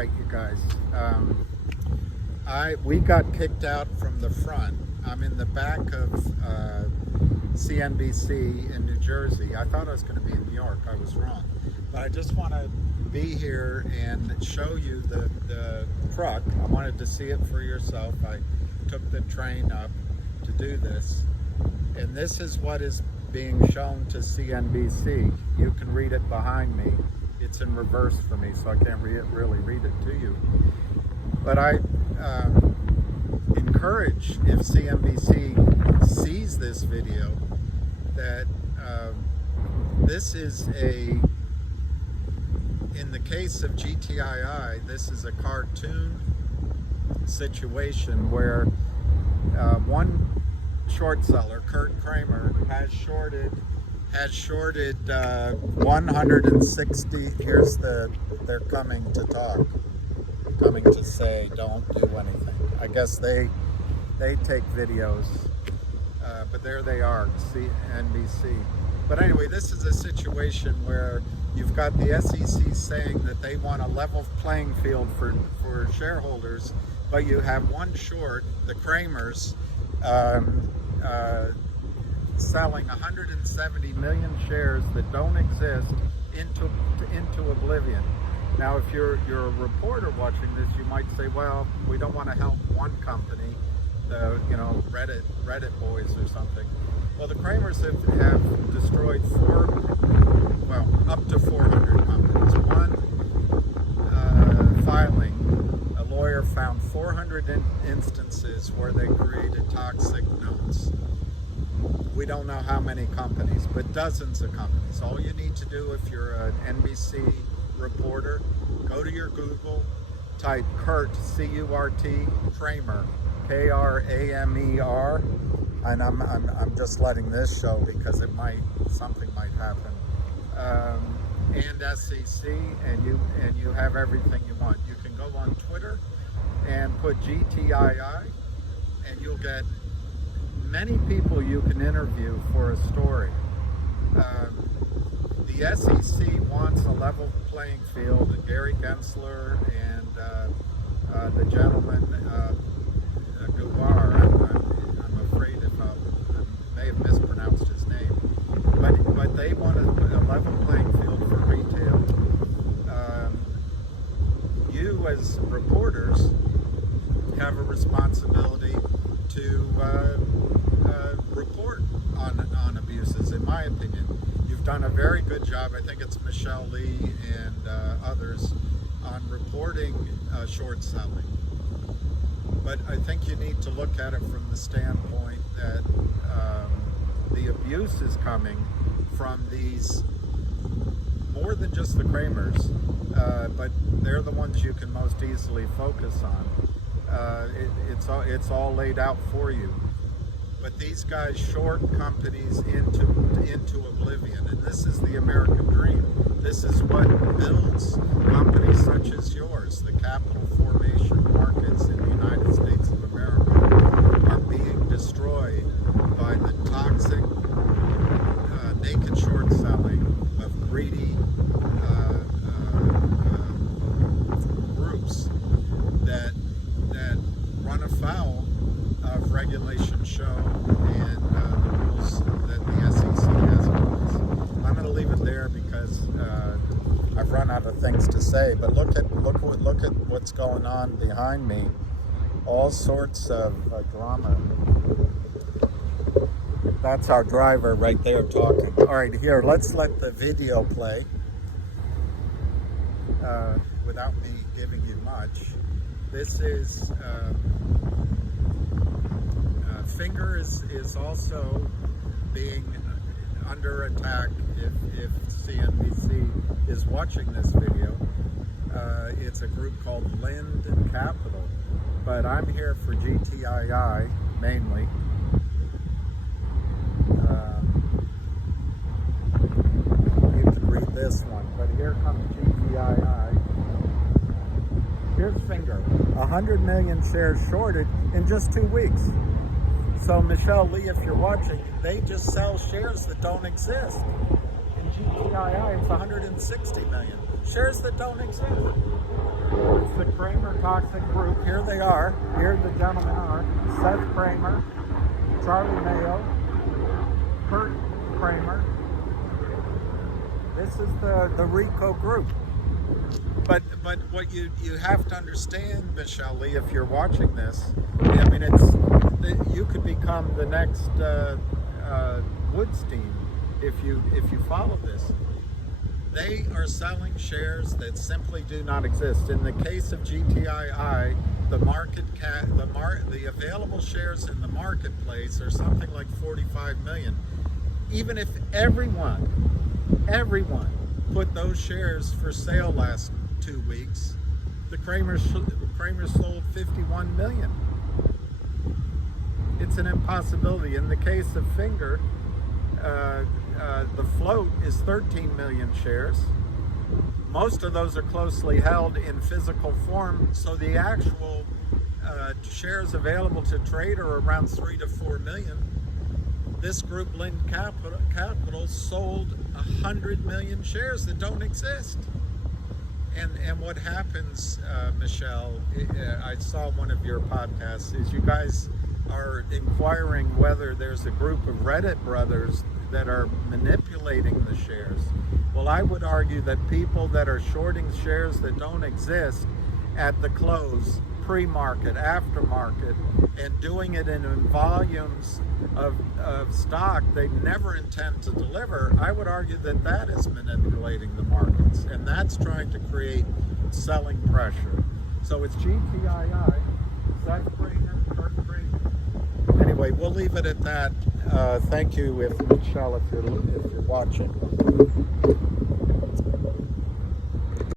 right, you guys. We got kicked out from the front. I'm in the back of CNBC in New Jersey. I thought I was going to be in New York. I was wrong. But I just want to be here and show you the truck. I wanted to see it for yourself. I took the train up to do this. And this is what is being shown to CNBC. You can read it behind me. It's in reverse for me, so I can't really read it to you. But I encourage, if CNBC sees this video, that this is in the case of Gtii, this is a cartoon situation where one short seller, Kurt Kramer, has shorted 160. Here's they're coming to talk, coming to say don't do anything. I guess they take videos, but there they are, CNBC. But anyway, this is a situation where you've got the SEC saying that they want a level playing field for shareholders, but you have one short, the Kramers, selling 170 million shares that don't exist into oblivion. Now, if you're a reporter watching this, you might say, well, we don't want to help one company, Reddit boys or something. Well, the Kramers have destroyed up to 400 companies. One filing, a lawyer found 400 instances where they created toxic notes. We don't know how many companies, but dozens of companies. All you need to do if you're an NBC reporter, go to your Google, type Kurt, C-U-R-T, Kramer, K-R-A-M-E-R, and I'm just letting this show because something might happen. And SEC, and you have everything you want. You can go on Twitter and put GTII, and you'll get many people you can interview for a story. The SEC wants a level playing field. Gary Gensler and the gentleman Gubar, I'm afraid I may have mispronounced his name, but they want a level playing field for retail. You as reporters have a responsibility to report on abuses. In my opinion, you've done a very good job. I think it's Michelle Lee and others on reporting short selling. But I think you need to look at it from the standpoint that the abuse is coming from these, more than just the Kramers, but they're the ones you can most easily focus on. It's all laid out for you. But these guys short companies into oblivion, and this is the American dream. This is what builds companies such as yours. The capital formation markets in the United States of America are being destroyed by the toxic, naked short selling of greedy groups that run afoul of regulation show and the rules that the SEC has in place. I'm going to leave it there because I've run out of things to say. But look at what's going on behind me. All sorts of drama. That's our driver right there talking. All right, here, let's let the video play without me giving you much. This is Finger is also being under attack if CNBC is watching this video. It's a group called Lind Capital, but I'm here for GTII mainly. You can read this one, but here comes GTII. Here's Finger, 100 million shares shorted in just 2 weeks. So Michelle Lee, if you're watching, they just sell shares that don't exist. And GTII, it's 160 million. Shares that don't exist. It's the Kramer Toxic Group. Here they are. Here the gentlemen are. Seth Kramer, Charlie Mayo, Kurt Kramer. This is the RICO group. But what you have to understand, Michelle Lee, if you're watching this, I mean, you could become the next Woodstein if you follow this. They are selling shares that simply do not exist. In the case of GTII, the available shares in the marketplace are something like 45 million. Even if everyone put those shares for sale last 2 weeks, the Kramers sold 51 million. It's an impossibility. In the case of Finger, the float is 13 million shares. Most of those are closely held in physical form, so the actual shares available to trade are around 3 to 4 million. This group, Lind Capital, sold 100 million shares that don't exist. And what happens, Michelle, I saw one of your podcasts, is you guys are inquiring whether there's a group of Reddit brothers that are manipulating the shares. Well, I would argue that people that are shorting shares that don't exist at the close, pre-market, after-market, and doing it in volumes of stock they never intend to deliver, I would argue that that is manipulating the markets, and that's trying to create selling pressure. So it's GTII, Seth Kramer, Kurt Kramer. Anyway, we'll leave it at that. Thank you, Michelle, if you're watching.